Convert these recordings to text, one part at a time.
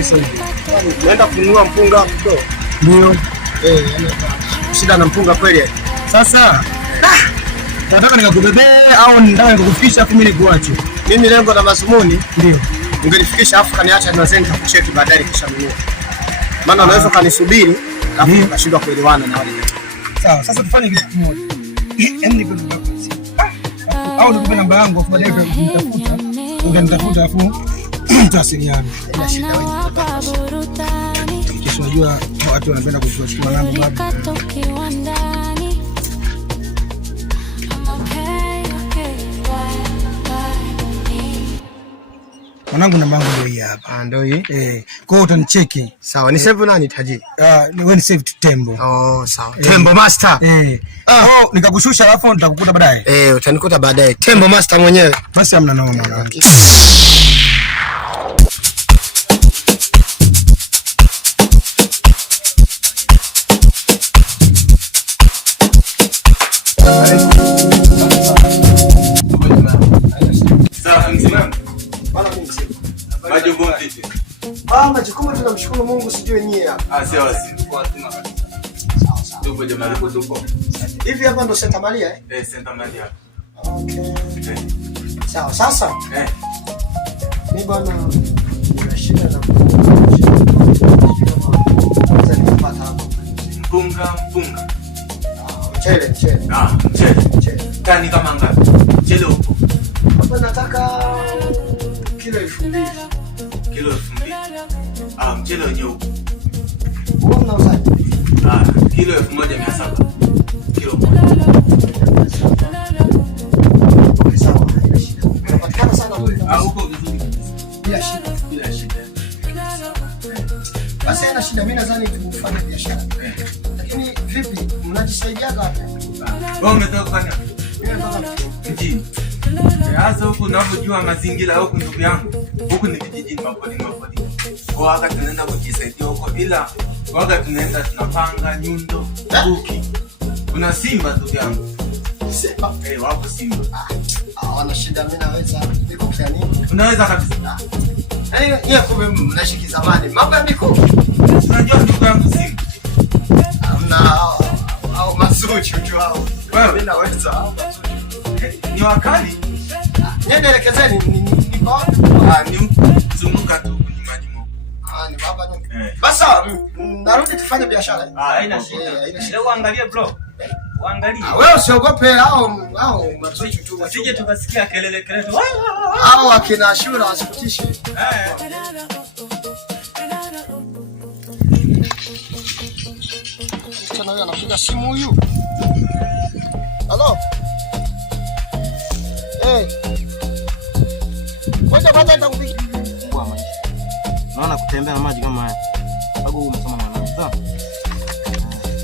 wapi sasa hivi? Naenda kununua mpunga hapo. Ndio. Shida na mpunga kweli. Sasa nataka nikakubebea au nataka nikukufikisha afu mimi nikuache. Mimi lengo la mazumuni ndio ungenifikisha afu kaniacha na zeni nitakucheki baadaye kisha nunua. Maana unaweza kanisubiri afu ukashindwa kuelewana na wale. Sawa, sasa tufanye kitu kimoja. Yaani niko na au nikupe namba yangu afu baadaye utanitafuta afu tuwasiliane. Ina shida wewe. Kisha unajua watu wanapenda kuchukua namba bado. Mwanangu namba yangu ndio hii hapa. Ndio hii? Kwa hiyo utanicheki. Sawa, ni save nani taji? Wewe ni save Tembo. Oh, sawa. Tembo Master. Nikakushusha alafu nitakukuta baadaye. Utanikuta baadaye. Tembo Master mwenyewe. Basi hamna noma mwanangu. Majukumu tunamshukuru Mungu sijui nyie hapa. Sawa. Tupo jamani. Tupo. Hivi hapa ndo Santa Maria Santa Maria. Okay. Sawa, sasa. Mimi bwana nina shida na mpunga. Mchele. Mchele. Tani kama ngapi? Mchele upo. Hapa nataka kilo 2000. Kilo 2000. Mchele wenyewe upo. Wewe unauzaje? Kilo 1700. Kilo moja. Sawa, haina shida. Unapatikana sana wewe. Uko vizuri. Bila shida. Basi haina shida, mimi nadhani tufanye biashara. Lakini vipi? Mnajisaidiaga hapa? Wewe umetoka kufanya? Mimi nataka mjini. Sasa huku unapojua mazingira huku ndugu yangu. Huku ni vijijini mapoli. Kwa wakati tunaenda kujisaidia huko ila wakati tunaenda tunapanga nyundo, buki. Kuna simba ndugu yangu. Simba? Wapo simba. Wana shida mimi naweza. Niko kwa nini? Unaweza kabisa. Yeye kumbe mnashiki zamani. Mambo ya miko. Unajua ndugu yangu simba. Hamna au mazuchu tu hao. Mimi naweza. Ni wakali. Nielekezeni ni kwa ni zunguka tu kwenye maji moto. Ni baba nini? Basi narudi tufanye biashara. Haina shida. Leo angalia bro. Uangalie. Wewe usiogope hao mazuchu tu. Usije tukasikia kelele. Hao akina Shura wasikutishe. Tena yeye anapiga simu huyu. Halo. Ngoja kwanza nitakupigia. Kwa maji. Naona kutembea na maji kama haya. Sababu huyu msoma mwanangu. Sawa?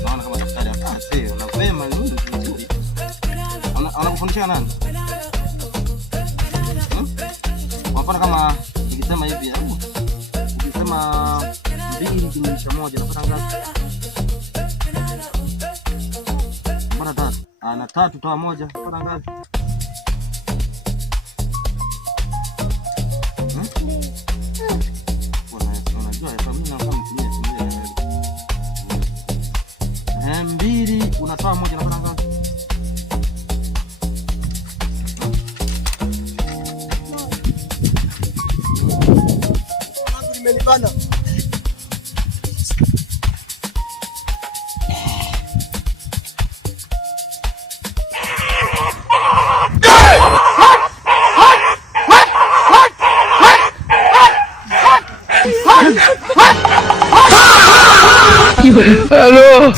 Naona kama daktari hapa. Sio, unapema nini? Anakufundisha nani? Kwa mfano kama nikisema hivi au ukisema 2 jumlisha 1 unapata ngapi? Mara 3. Na 3 toa 1 unapata ngapi? Unatoa 1 na kuna ngapi? Mambo limenibana. Hello.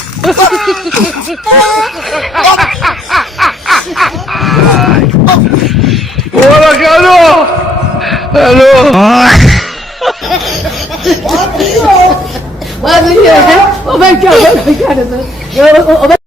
Hola, Carlos. Hello. What are you? Oh my God!